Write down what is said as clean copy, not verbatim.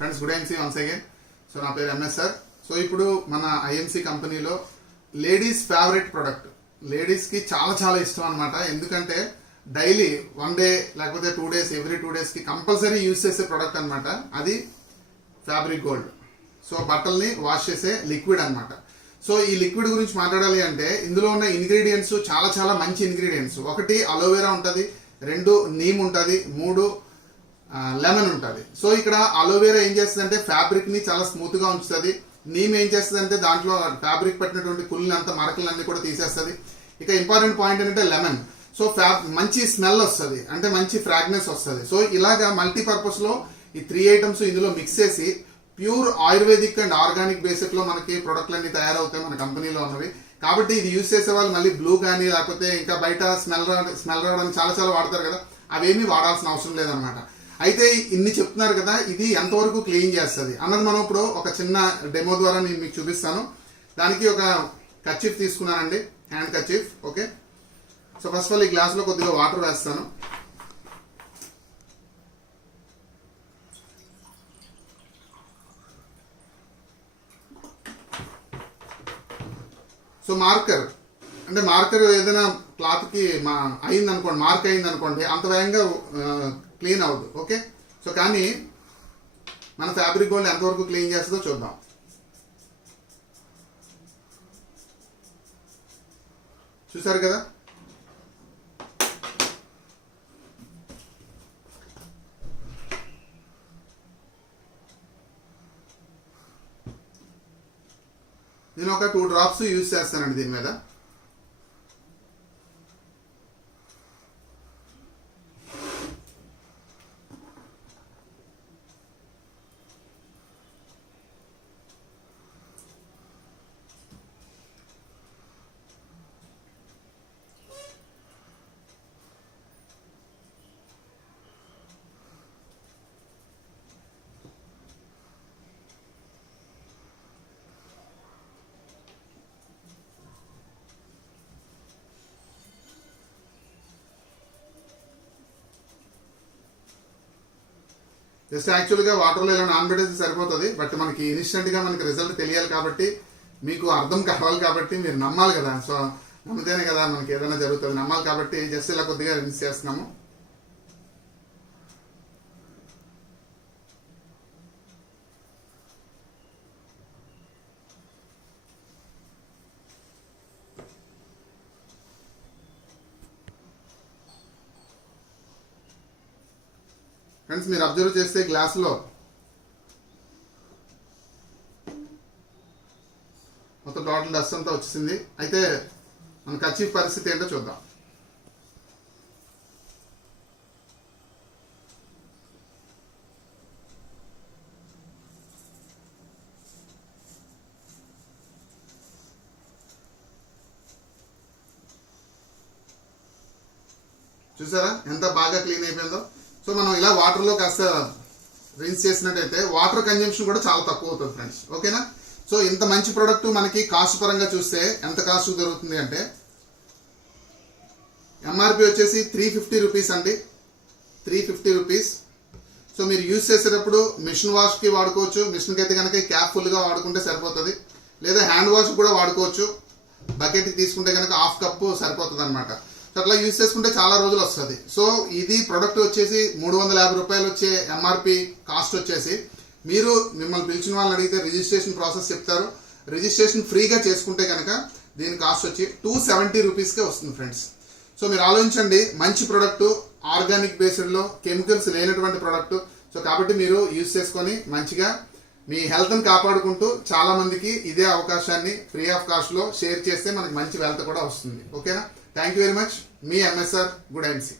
Friends good IMC once again. So నా పేరు MSR. So ఇప్పుడు మన ఐఎంసీ కంపెనీలో లేడీస్ ఫేవరెట్ ప్రొడక్ట్, లేడీస్కి చాలా చాలా ఇష్టం అనమాట. ఎందుకంటే డైలీ 1 డే లేకపోతే 2 days ఎవ్రీ 2 daysకి కంపల్సరీ యూజ్ చేసే ప్రొడక్ట్ అనమాట. అది ఫ్యాబ్రిక్ గోల్డ్. సో బట్టల్ని వాష్ చేసే లిక్విడ్ అనమాట. సో ఈ లిక్విడ్ గురించి మాట్లాడాలి అంటే ఇందులో ఉన్న ఇంగ్రీడియంట్స్ చాలా చాలా మంచి ఇంగ్రీడియంట్స్. 1 అలోవెరా ఉంటుంది, 2 నీమ్ ఉంటుంది, 3 లెమన్ ఉంటుంది. సో ఇక్కడ అలోవెరా ఏం చేస్తుంది అంటే ఫ్యాబ్రిక్ ని చాలా స్మూత్ గా ఉంచుతుంది. నీమ్ ఏం చేస్తుంది అంటే దాంట్లో ఫ్యాబ్రిక్ పట్టినటువంటి కుళ్ళని అంతా మరకలన్నీ కూడా తీసేస్తుంది. ఇక ఇంపార్టెంట్ పాయింట్ ఏంటంటే లెమన్. సో మంచి స్మెల్ వస్తుంది, అంటే మంచి ఫ్రాగ్రెన్స్ వస్తుంది. సో ఇలాగా మల్టీపర్పస్ లో ఈ 3 ఐటమ్స్ ఇందులో మిక్స్ చేసి pure ayurvedic and organic basic లో మనకి ప్రొడక్ట్లు అన్ని తయారవుతాయి మన కంపెనీలో ఉన్నవి. కాబట్టి ఇది యూజ్ చేసే వాళ్ళు మళ్ళీ బ్లూ కానీ లేకపోతే ఇంకా బయట స్మెల్ రావడానికి చాలా చాలా వాడతారు కదా, అవేమీ వాడాల్సిన అవసరం లేదనమాట. అయితే ఇన్ని చెప్తున్నారు కదా, ఇది ఎంతవరకు క్లీన్ చేస్తుంది అన్నది మనం ఇప్పుడు ఒక చిన్న డెమో ద్వారా నేను మీకు చూపిస్తాను. దానికి ఒక కర్చీఫ్ తీసుకున్నానండి, hand kerchief. Okay, so first of all ఈ గ్లాస్లో కొద్దిగా వాటర్ వేస్తాను. సో మార్కర్ అంటే మార్కర్ ఏదైనా క్లాత్కి అయిందనుకోండి, మార్క్ అయిందనుకోండి, అంత వేగంగా క్లీన్ అవ్వదు. ఓకే, సో కానీ మన ఫ్యాబ్రిక్ గోల్డ్ ఎంతవరకు క్లీన్ చేస్తుందో చూద్దాం. చూసారు కదా, నేను ఒక 2 drops యూజ్ చేస్తానండి దీని మీద. జస్ట్ యాక్చువల్గా వాటర్లో ఇలా నానబెట్టేసి సరిపోతుంది. బట్ మనకి ఇన్స్టెంట్గా మనకి రిజల్ట్ తెలియాలి కాబట్టి, మీకు అర్థం కావాలి కాబట్టి, మీరు నమ్మాలి కదా. సో నమ్మితేనే కదా మనకి ఏదైనా జరుగుతుంది, నమ్మాలి కాబట్టి జస్ట్ ఇలా కొద్దిగా రిన్స్ చేస్తున్నాము. ఫ్రెండ్స్ మీరు అబ్జర్వ్ చేస్తే గ్లాసులో మొత్తం టోటల్ డస్ట్ అంతా వచ్చేసింది. అయితే మన కర్చీఫ్ పరిస్థితి ఏంటో చూద్దాం. చూసారా ఎంత బాగా క్లీన్ అయిపోయిందో. సో మనం ఇలా వాటర్లో కాస్త రిన్స్ చేసినట్టయితే వాటర్ కన్జంప్షన్ కూడా చాలా తక్కువ అవుతుంది ఫ్రెండ్స్. ఓకేనా, సో ఇంత మంచి ప్రోడక్ట్ మనకి కాస్ట్ పరంగా చూస్తే ఎంత కాస్ట్ దొరుకుతుంది అంటే ఎంఆర్పి వచ్చేసి 350 రూపీస్ అండి, 350 రూపీస్. సో మీరు యూజ్ చేసేటప్పుడు మిషన్ వాష్కి వాడుకోవచ్చు. మిషన్కి అయితే కనుక క్యాప్ ఫుల్గా వాడుకుంటే సరిపోతుంది, లేదా హ్యాండ్ వాష్ కూడా వాడుకోవచ్చు. బకెట్కి తీసుకుంటే కనుక 1/2 కప్పు సరిపోతుంది అనమాట. సో అట్లా యూజ్ చేసుకుంటే చాలా రోజులు వస్తుంది. సో ఇది ప్రొడక్ట్ వచ్చేసి 350 రూపాయలు వచ్చే ఎంఆర్పి కాస్ట్ వచ్చేసి, మీరు మిమ్మల్ని పిలిచిన వాళ్ళని అడిగితే రిజిస్ట్రేషన్ ప్రాసెస్ చెప్తారు. రిజిస్ట్రేషన్ ఫ్రీగా చేసుకుంటే కనుక దీని కాస్ట్ వచ్చి 270 రూపీస్కే వస్తుంది ఫ్రెండ్స్. సో మీరు ఆలోచించండి, మంచి ప్రొడక్ట్, ఆర్గానిక్ బేస్డ్లో కెమికల్స్ లేనటువంటి ప్రొడక్ట్. సో కాబట్టి మీరు యూజ్ చేసుకొని మంచిగా మీ హెల్త్ని కాపాడుకుంటూ చాలా మందికి ఇదే అవకాశాన్ని ఫ్రీ ఆఫ్ కాస్ట్లో షేర్ చేస్తే మనకి మంచి వెల్త్ కూడా వస్తుంది. ఓకేనా, thank you very much. Me MSR good IMC.